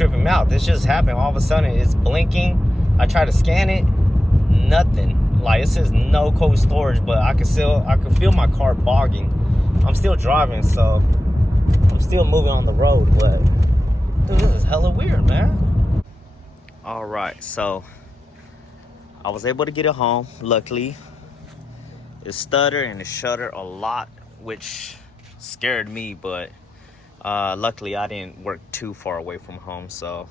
tripping me out. This just happened. All of a sudden, it's blinking. I try to scan it, nothing. Like, it says no cold storage, but I can feel my car bogging. I'm still driving, so I'm still moving on the road, but dude, this is hella weird, man. All right, so I was able to get it home. Luckily, it stuttered and it shuddered a lot, which scared me, but luckily I didn't work too far away from home, so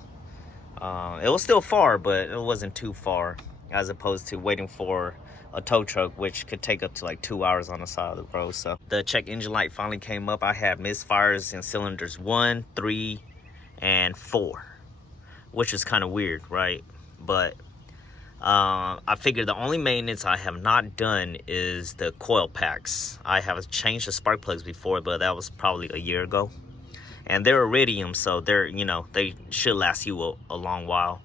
it was still far, but it wasn't too far, as opposed to waiting for a tow truck, which could take up to like 2 hours on the side of the road. So the check engine light finally came up. I had misfires in cylinders 1, 3, and 4, which is kind of weird, right? But I figured the only maintenance I have not done is the coil packs. I have changed the spark plugs before, but that was probably a year ago. And they're iridium, so they're, you know, they should last you a long while.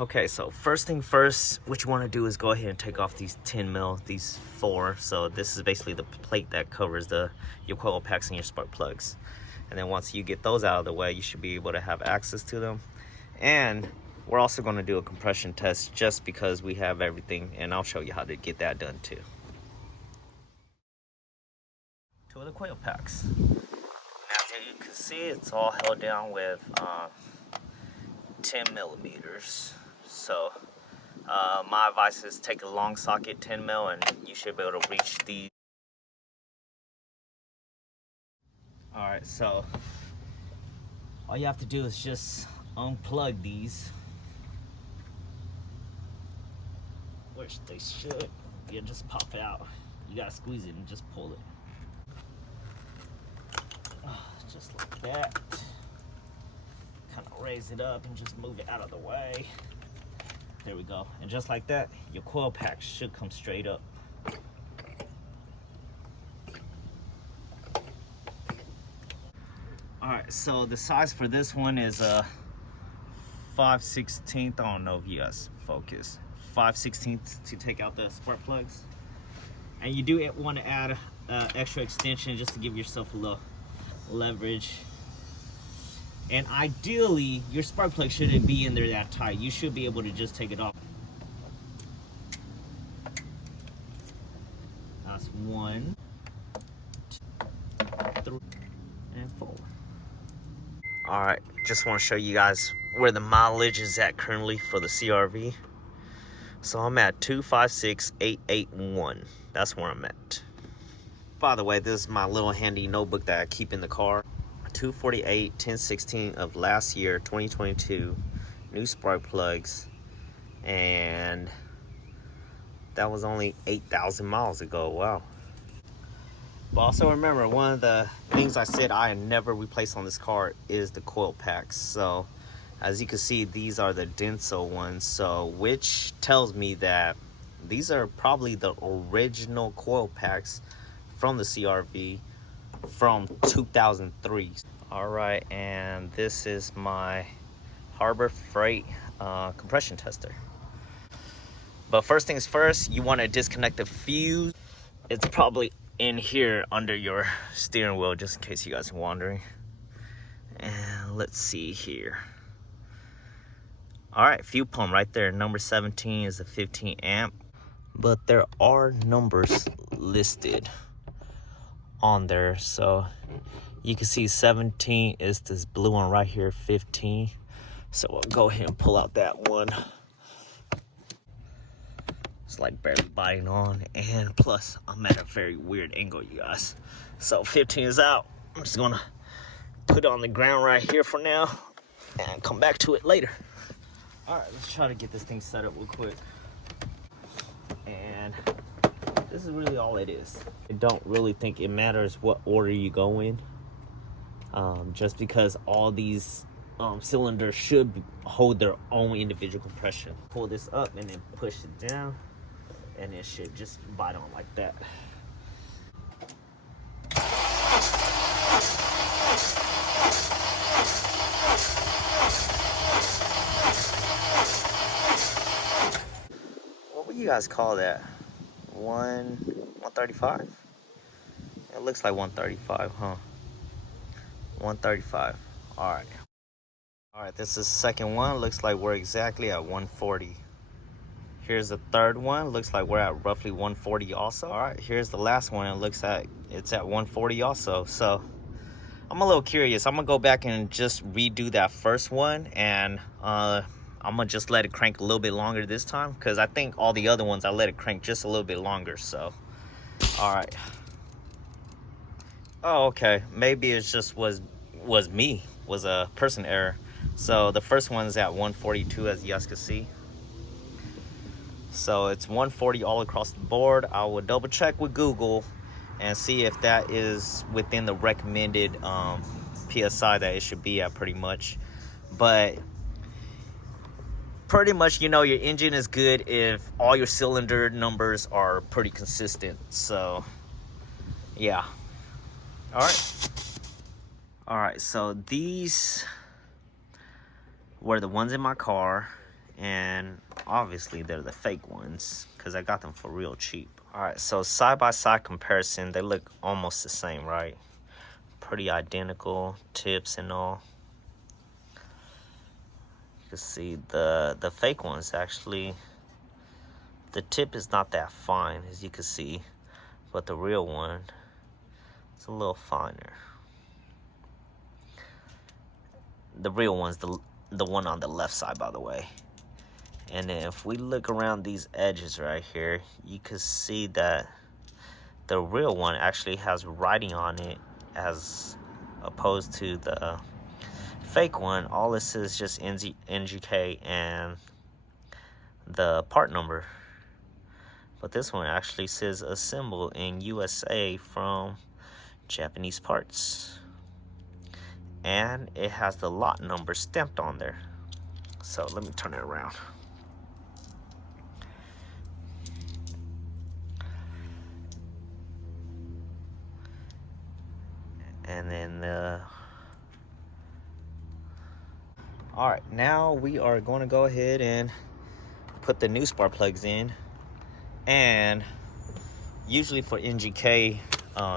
Okay, so first thing first, what you want to do is go ahead and take off these 10 mil, these 4. So this is basically the plate that covers your coil packs and your spark plugs. And then once you get those out of the way, you should be able to have access to them. And we're also going to do a compression test just because we have everything, and I'll show you how to get that done too. 2 of the coil packs. As you can see, it's all held down with 10 millimeters. So my advice is take a long socket 10 mil, and you should be able to reach these. All right, so all you have to do is just unplug these, which they should. You just pop out. You gotta squeeze it and just pull it. Just like that. Kind of raise it up and just move it out of the way. There we go. And just like that, your coil pack should come straight up. Alright, so the size for this one is a 5/16. I don't know if you guys focus. 5/16 to take out the spark plugs. And you do want to add extra extension just to give yourself a little leverage. And ideally, your spark plug shouldn't be in there that tight. You should be able to just take it off. That's 1, 2, 3, and 4. All right, just want to show you guys where the mileage is at currently for the CRV. So I'm at 256,881. That's where I'm at. By the way, this is my little handy notebook that I keep in the car. 248/10/16 of last year, 2022, new spark plugs, and that was only 8,000 miles ago. Wow. But also remember, one of the things I said I never replace on this car is the coil packs. So as you can see, these are the Denso ones, so which tells me that these are probably the original coil packs from the CRV from 2003. All right, and this is my Harbor Freight compression tester. But first things first, you want to disconnect the fuse. It's probably in here under your steering wheel, just in case you guys are wondering. And let's see here. All right, fuel pump right there. Number 17 is a 15 amp, but there are numbers listed on there. So you can see 17 is this blue one right here, 15. So we'll go ahead and pull out that one. It's like barely biting on, and plus I'm at a very weird angle, you guys. So 15 is out. I'm just gonna put it on the ground right here for now and come back to it later. All right, let's try to get this thing set up real quick. And this is really all it is. I don't really think it matters what order you go in, just because all these cylinders should hold their own individual compression. Pull this up and then push it down, and it should just bite on like that. What would you guys call that? 135? It looks like 135, huh? 135. All right. All right, this is the second one. Looks like we're exactly at 140. Here's the third one. Looks like we're at roughly 140 also. All right, here's the last one. It looks like it's at 140 also. So I'm a little curious. I'm gonna go back and just redo that first one, and I'm gonna just let it crank a little bit longer this time, because I think all the other ones I let it crank just a little bit longer. So all right. Oh, okay. Maybe it just was a person error. So the first one's at 142, as you guys can see. So it's 140 all across the board. I will double check with Google and see if that is within the recommended PSI that it should be at, pretty much. But pretty much, you know, your engine is good if all your cylinder numbers are pretty consistent. So yeah. All right, so these were the ones in my car, and obviously they're the fake ones because I got them for real cheap. All right, so side-by-side comparison, they look almost the same, right? Pretty identical tips and all. You can see the fake ones, actually, the tip is not that fine, as you can see, but the real one, it's a little finer. The real one's the one on the left side, by the way. And then if we look around these edges right here, you can see that the real one actually has writing on it, as opposed to the fake one. All this is just NGK and the part number. But this one actually says assembled in USA from Japanese parts. And it has the lot number stamped on there. So let me turn it around. And then all right, now we are going to go ahead and put the new spark plugs in. And usually for NGK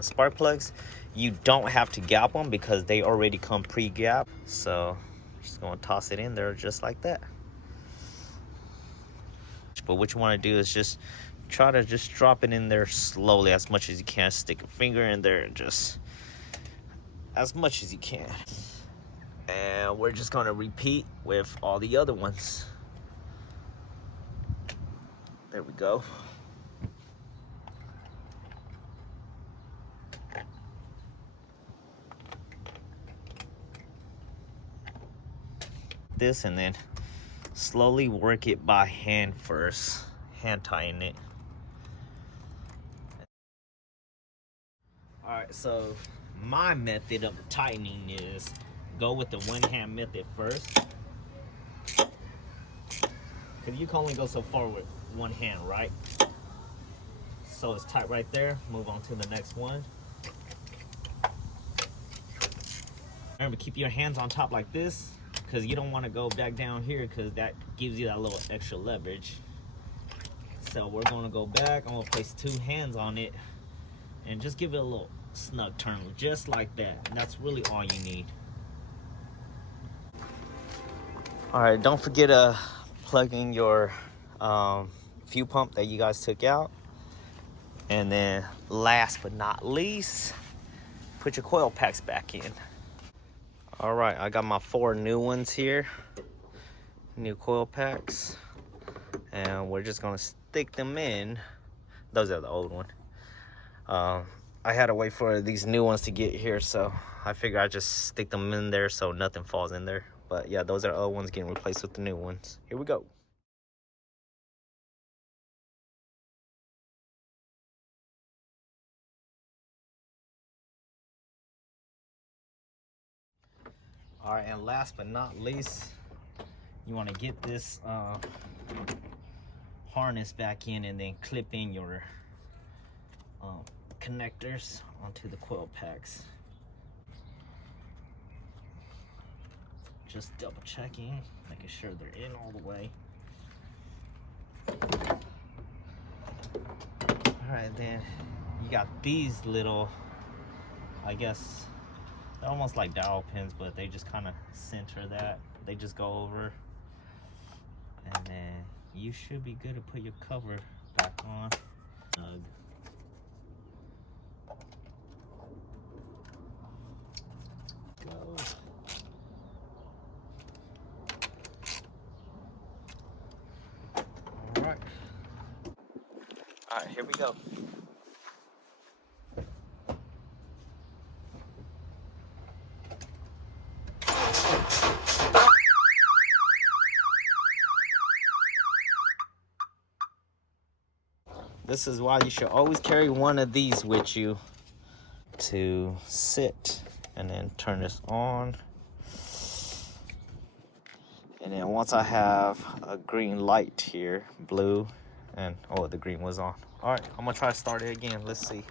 spark plugs, you don't have to gap them because they already come pre-gap. So just going to toss it in there just like that. But what you want to do is just try to just drop it in there slowly as much as you can. Stick a finger in there and just as much as you can. And we're just going to repeat with all the other ones. There we go. This, and then slowly work it by hand first, hand tying it. All right, so my method of tightening is go with the one hand method first, because you can only go so far with one hand, right? So it's tight right there. Move on to the next one. Remember, keep your hands on top like this, because you don't want to go back down here, because that gives you that little extra leverage. So we're going to go back. I'm going to place two hands on it and just give it a little snug turn, just like that. And that's really all you need. All right, don't forget to plug in your fuel pump that you guys took out. And then last but not least, put your coil packs back in. All right, I got my 4 new ones here, new coil packs, and we're just gonna stick them in. Those are the old one. I had to wait for these new ones to get here, so I figured I'd just stick them in there so nothing falls in there. But yeah, those are the old ones getting replaced with the new ones. Here we go. All right, and last but not least, you want to get this harness back in and then clip in your connectors onto the coil packs. Just double checking, making sure they're in all the way. All right, then you got these little, I guess they're almost like dowel pins, but they just kind of center that. They just go over, and then you should be good to put your cover back on. Go. All right, here we go. This is why you should always carry one of these with you to sit, and then turn this on. And then once I have a green light here, blue, and oh, the green was on. All right, I'm gonna try to start it again. Let's see.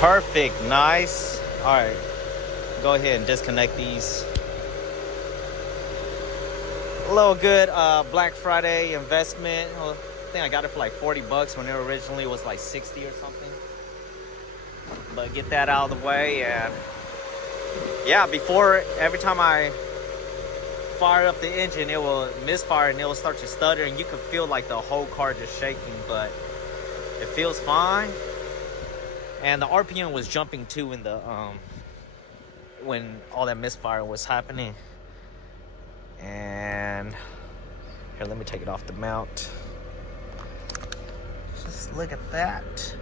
Perfect, nice. All right, go ahead and disconnect these. A little good Black Friday investment. I think I got it for like 40 bucks when it originally was like 60 or something. But get that out of the way, and yeah, before, every time I fire up the engine, it will misfire and it will start to stutter, and you can feel like the whole car just shaking, but it feels fine. And the RPM was jumping too in the when all that misfire was happening. And here, let me take it off the mount. Just look at that.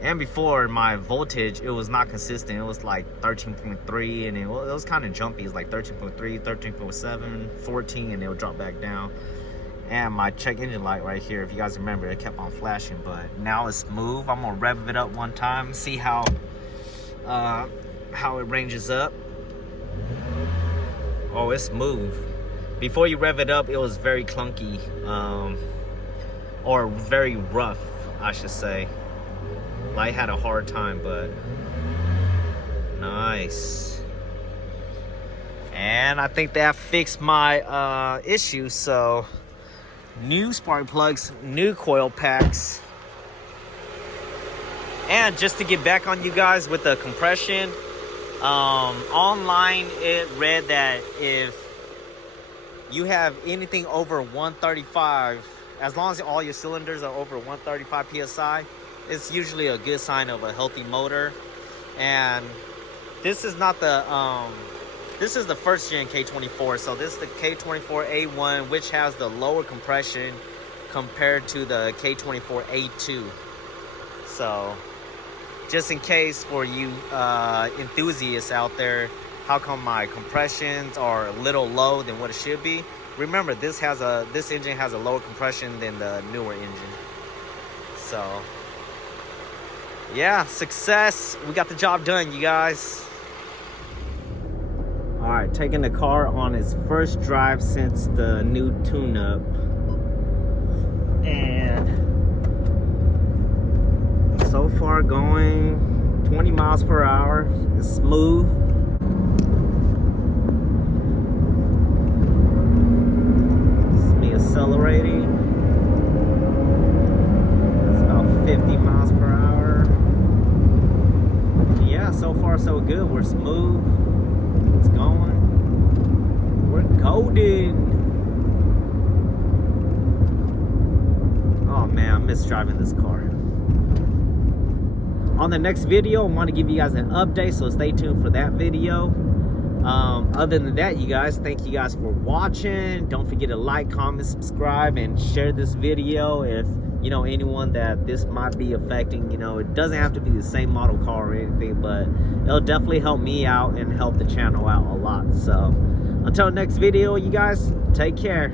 And before, my voltage, it was not consistent. It was like 13.3, and it was kind of jumpy. It was like 13.3, 13.7, 14, and it would drop back down. And my check engine light right here, if you guys remember, it kept on flashing, but now it's smooth. I'm gonna rev it up one time, see how it ranges up. Oh, it's smooth. Before you rev it up, it was very clunky, or very rough, I should say. I had a hard time, but nice. And I think that fixed my issue. So new spark plugs, new coil packs. And just to get back on you guys with the compression, online it read that if you have anything over 135, as long as all your cylinders are over 135 psi, it's usually a good sign of a healthy motor. And this is not the this is the first gen K24, so this is the K24A1, which has the lower compression compared to the K24A2. So just in case for you enthusiasts out there, how come my compressions are a little low than what it should be? Remember, this engine has a lower compression than the newer engine. So yeah, success. We got the job done, you guys. All right, taking the car on its first drive since the new tune-up. And so far going 20 miles per hour. It's smooth. It's me accelerating. It's about 50 miles per hour. Yeah, so far so good. We're smooth. It's going. We're golden. Oh man, I miss driving this car. On the next video, I want to give you guys an update, so stay tuned for that video. Other than that, you guys, thank you guys for watching. Don't forget to like, comment, subscribe, and share this video if you know anyone that this might be affecting. You know, it doesn't have to be the same model car or anything, but it'll definitely help me out and help the channel out a lot. So until next video, you guys, take care.